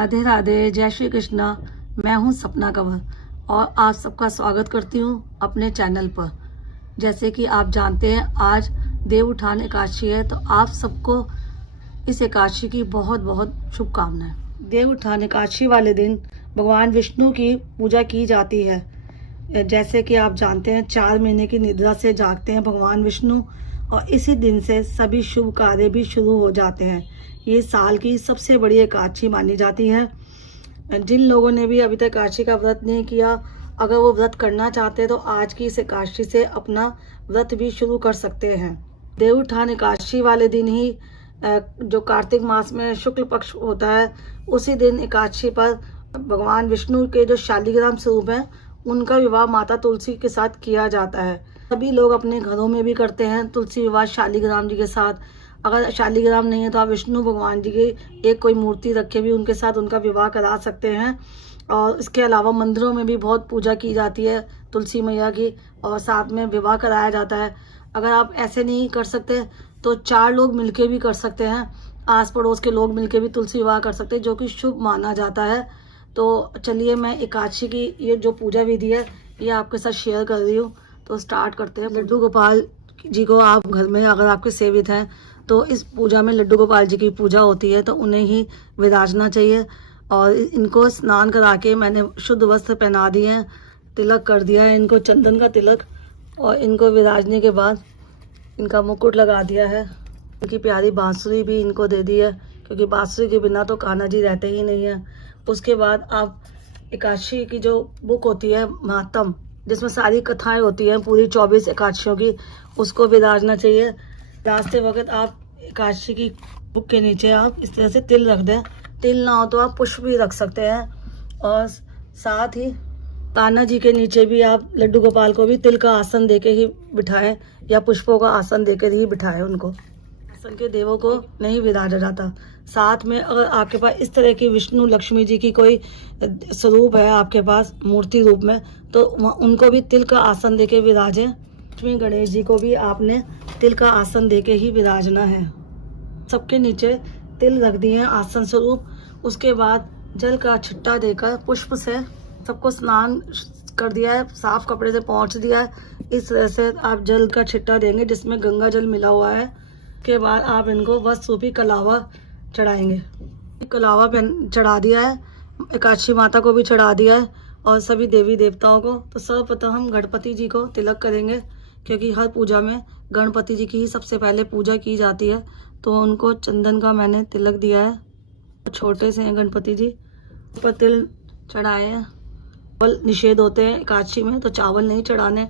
राधे राधे, जय श्री कृष्णा। मैं हूं सपना कंवर और आप सबका स्वागत करती हूं अपने चैनल पर। जैसे कि आप जानते हैं आज देव उठान एकादशी है, तो आप सबको इस एकादशी की बहुत बहुत शुभकामनाएं। देव उठान एकादशी वाले दिन भगवान विष्णु की पूजा की जाती है। जैसे कि आप जानते हैं 4 महीने की निद्रा से जागते हैं भगवान विष्णु और इसी दिन से सभी शुभ कार्य भी शुरू हो जाते हैं। ये साल की सबसे बड़ी एकादशी मानी जाती है। जिन लोगों ने भी अभी तक एकादशी का व्रत नहीं किया, अगर वो व्रत करना चाहते हैं तो आज की इस एकादशी से अपना व्रत भी शुरू कर सकते हैं। देव उठान एकादशी वाले दिन ही जो कार्तिक मास में शुक्ल पक्ष होता है, उसी दिन एकादशी पर भगवान विष्णु के जो शालिग्राम स्वरूप हैं उनका विवाह माता तुलसी के साथ किया जाता है। सभी लोग अपने घरों में भी करते हैं तुलसी विवाह शालिग्राम जी के साथ। अगर शालिग्राम नहीं है तो आप विष्णु भगवान जी की एक कोई मूर्ति रखे भी उनके साथ उनका विवाह करा सकते हैं। और इसके अलावा मंदिरों में भी बहुत पूजा की जाती है तुलसी मैया की और साथ में विवाह कराया जाता है। अगर आप ऐसे नहीं कर सकते तो 4 लोग मिलके भी कर सकते हैं, आस पड़ोस के लोग मिलके भी तुलसी विवाह कर सकते हैं, जो कि शुभ माना जाता है। तो चलिए मैं एकादशी की ये जो पूजा विधि है ये आपके साथ शेयर कर रही हूँ। तो स्टार्ट करते हैं। लड्डू गोपाल जी को आप घर में अगर आपके सेवित हैं तो इस पूजा में लड्डू गोपाल जी की पूजा होती है, तो उन्हें ही विराजना चाहिए। और इनको स्नान करा के मैंने शुद्ध वस्त्र पहना दिए हैं, तिलक कर दिया है इनको, चंदन का तिलक, और इनको विराजने के बाद इनका मुकुट लगा दिया है। इनकी प्यारी बांसुरी भी इनको दे दी है, क्योंकि बांसुरी के बिना तो कान्हा जी रहते ही नहीं है। उसके बाद आप एकादशी की जो बुक होती है महात्म, जिसमें सारी कथाएं होती हैं पूरी 24 एकादशियों की, उसको विराजना चाहिए। लास्टे वक्त आप एकादशी की बुक के नीचे आप इस तरह से तिल रख दें। तिल ना हो तो आप पुष्प भी रख सकते हैं। और साथ ही कान्हा जी के नीचे भी आप लड्डू गोपाल को भी तिल का आसन देके ही बिठाएं या पुष्पों का आसन देकर ही बिठाएं। उनको आसन के देवों को नहीं विराजा जाता। साथ में अगर आपके पास इस तरह की विष्णु लक्ष्मी जी की कोई स्वरूप है आपके पास मूर्ति रूप में, तो उनको भी तिल का आसन देके विराजें। लक्ष्मी गणेश जी को भी आपने तिल का आसन देके ही विराजना है। सबके नीचे तिल रख दिए हैं आसन स्वरूप। उसके बाद जल का छिट्टा देकर पुष्प से सबको स्नान कर दिया है, साफ कपड़े से पोंछ दिया है। इस तरह से आप जल का छिट्टा देंगे जिसमें गंगा जल मिला हुआ है। उसके बाद आप इनको वस्त्र रूपी कलावा चढ़ाएंगे। कलावा चढ़ा दिया है, एकादशी माता को भी चढ़ा दिया है और सभी देवी देवताओं को। तो सर्वप्रथम हम गणपति जी को तिलक करेंगे, क्योंकि हर पूजा में गणपति जी की ही सबसे पहले पूजा की जाती है। तो उनको चंदन का मैंने तिलक दिया है। छोटे से हैं गणपति जी, ऊपर तिल चढ़ाए हैं। चावल निषेध होते हैं एकादशी में, तो चावल नहीं चढ़ाने।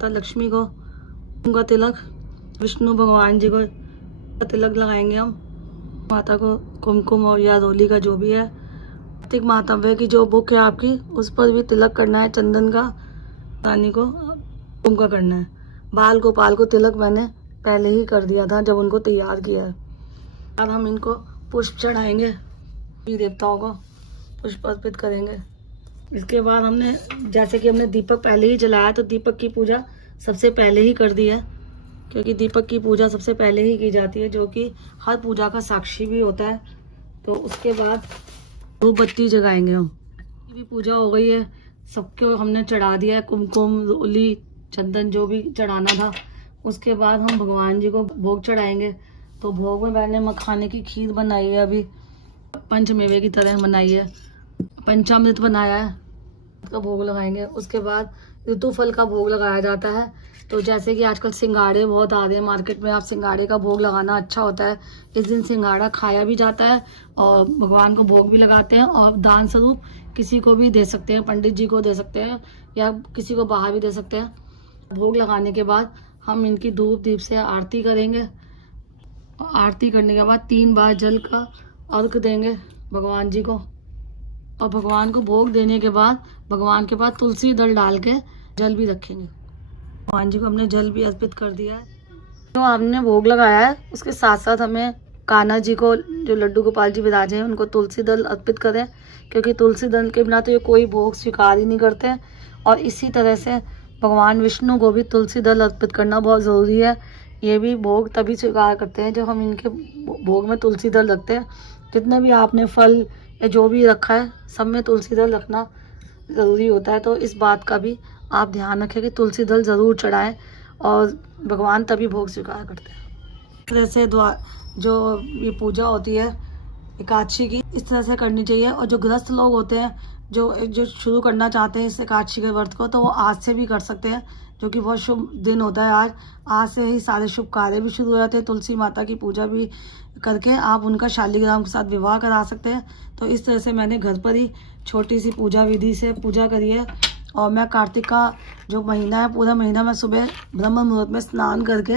तो लक्ष्मी को उनका तिलक, विष्णु भगवान जी को तिलक लगाएंगे हम। माता को कुमकुम और या रोली का जो भी है, कार्तिक महात्म्य की जो बुक है आपकी, उस पर भी तिलक करना है चंदन का। रानी को कुमकुम का करना है। बाल गोपाल को तिलक मैंने पहले ही कर दिया था जब उनको तैयार किया है। अब हम इनको पुष्प चढ़ाएंगे, देवताओं को पुष्प अर्पित करेंगे। इसके बाद हमने जैसे कि हमने दीपक पहले ही जलाया, तो दीपक की पूजा सबसे पहले ही कर दी है, क्योंकि दीपक की पूजा सबसे पहले ही की जाती है, जो कि हर पूजा का साक्षी भी होता है। तो उसके बाद धूप बत्ती जगाएंगे हम। ये भी पूजा हो गई है, सबको हमने चढ़ा दिया है कुमकुम, रोली, चंदन जो भी चढ़ाना था। उसके बाद हम भगवान जी को भोग चढ़ाएंगे। तो भोग में मैंने मखाने की खीर बनाई है, अभी पंचमेवे की तरह बनाई है, पंचामृत बनाया है, तो भोग लगाएंगे। उसके बाद ऋतु फल का भोग लगाया जाता है। तो जैसे कि आजकल सिंगाड़े बहुत आ रहे हैं मार्केट में, आप सिंगाड़े का भोग लगाना अच्छा होता है। इस दिन सिंगाड़ा खाया भी जाता है और भगवान को भोग भी लगाते हैं, और दान स्वरूप किसी को भी दे सकते हैं, पंडित जी को दे सकते हैं या किसी को बाहर भी दे सकते हैं। भोग लगाने के बाद हम इनकी धूप दीप से आरती करेंगे। आरती करने के बाद 3 बार जल का अर्घ देंगे भगवान जी को। और भगवान को भोग देने के बाद भगवान के पास तुलसी दल डाल के जल भी रखेंगे। भगवान जी को हमने जल भी अर्पित कर दिया है। तो हमने भोग लगाया है, उसके साथ साथ हमें कान्हा जी को, जो लड्डू गोपाल जी विराजे हैं, उनको तुलसी दल अर्पित करें, क्योंकि तुलसी दल के बिना तो ये कोई भोग स्वीकार ही नहीं करते। और इसी तरह से भगवान विष्णु को भी तुलसी दल अर्पित करना बहुत ज़रूरी है। ये भी भोग तभी स्वीकार करते हैं जब हम इनके भोग में तुलसी दल रखते हैं। जितने भी आपने फल या जो भी रखा है सब में तुलसी दल रखना ज़रूरी होता है। तो इस बात का भी आप ध्यान रखें कि तुलसी दल ज़रूर चढ़ाएं और भगवान तभी भोग स्वीकार करते हैं। इस तरह से जो ये पूजा होती है एकादशी की, इस तरह से करनी चाहिए। और जो गृहस्थ लोग होते हैं जो शुरू करना चाहते हैं इस एकादशी के व्रत को, तो वो आज से भी कर सकते हैं, जो कि बहुत शुभ दिन होता है। आज से ही सारे शुभ कार्य भी शुरू हो जाते हैं। तुलसी माता की पूजा भी करके आप उनका शालिग्राम के साथ विवाह करा सकते हैं। तो इस तरह से मैंने घर पर ही छोटी सी पूजा विधि से पूजा करी है। और मैं कार्तिक का जो महीना है, पूरा महीना मैं सुबह ब्रह्म मुहूर्त में स्नान करके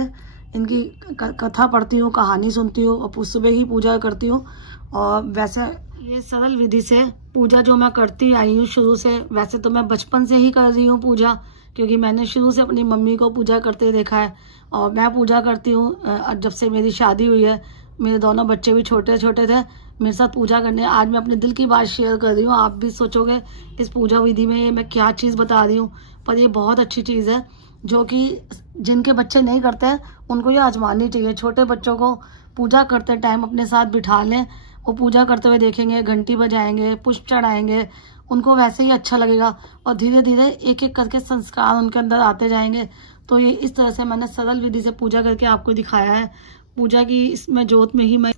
इनकी कथा पढ़ती हूँ, कहानी सुनती हूँ और सुबह ही पूजा करती हूँ। और वैसे ये सरल विधि से पूजा जो मैं करती आई हूँ शुरू से, वैसे तो मैं बचपन से ही कर रही हूँ पूजा, क्योंकि मैंने शुरू से अपनी मम्मी को पूजा करते देखा है। और मैं पूजा करती हूँ जब से मेरी शादी हुई है। मेरे दोनों बच्चे भी छोटे छोटे थे मेरे साथ पूजा करने। आज मैं अपने दिल की बात शेयर कर रही हूँ। आप भी सोचोगे इस पूजा विधि में मैं क्या चीज़ बता रही हूँ, पर ये बहुत अच्छी चीज़ है जो कि जिनके बच्चे नहीं करते हैं उनको ये आजमानी चाहिए। छोटे बच्चों को पूजा करते टाइम अपने साथ बिठा लें, वो पूजा करते हुए देखेंगे, घंटी बजाएंगे, पुष्प चढ़ाएंगे, उनको वैसे ही अच्छा लगेगा और धीरे धीरे एक एक करके संस्कार उनके अंदर आते जाएंगे। तो ये इस तरह से मैंने सरल विधि से पूजा करके आपको दिखाया है। पूजा की इसमें जोत में ही मैं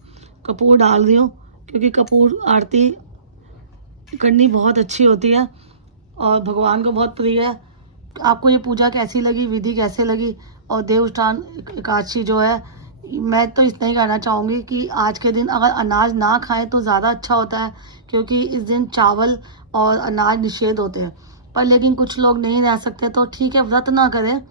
कपूर डाल रही हूँ, क्योंकि कपूर आरती करनी बहुत अच्छी होती है और भगवान को बहुत प्रिय है। आपको ये पूजा कैसी लगी, विधि कैसे लगी, और देवउठान एकादशी जो है, मैं तो इतना ही कहना चाहूँगी कि आज के दिन अगर अनाज ना खाएं तो ज़्यादा अच्छा होता है, क्योंकि इस दिन चावल और अनाज निषेध होते हैं। पर लेकिन कुछ लोग नहीं रह सकते तो ठीक है, व्रत ना करें,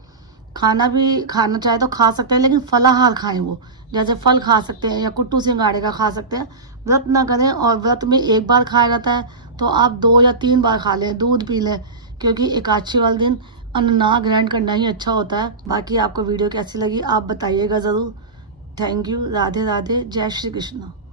खाना भी खाना चाहे तो खा सकते हैं, लेकिन फलाहार खाएं। वो जैसे फल खा सकते हैं या कुट्टू सिंगाड़े का खा सकते हैं। व्रत ना करें, और व्रत में एक बार खाया जाता है तो आप 2 या 3 बार खा लें, दूध पी लें, क्योंकि एकादशी वाले दिन अन्न ना ग्रहण करना ही अच्छा होता है। बाकी आपको वीडियो कैसी लगी आप बताइएगा ज़रूर। Thank you. राधे राधे। जय श्री कृष्ण।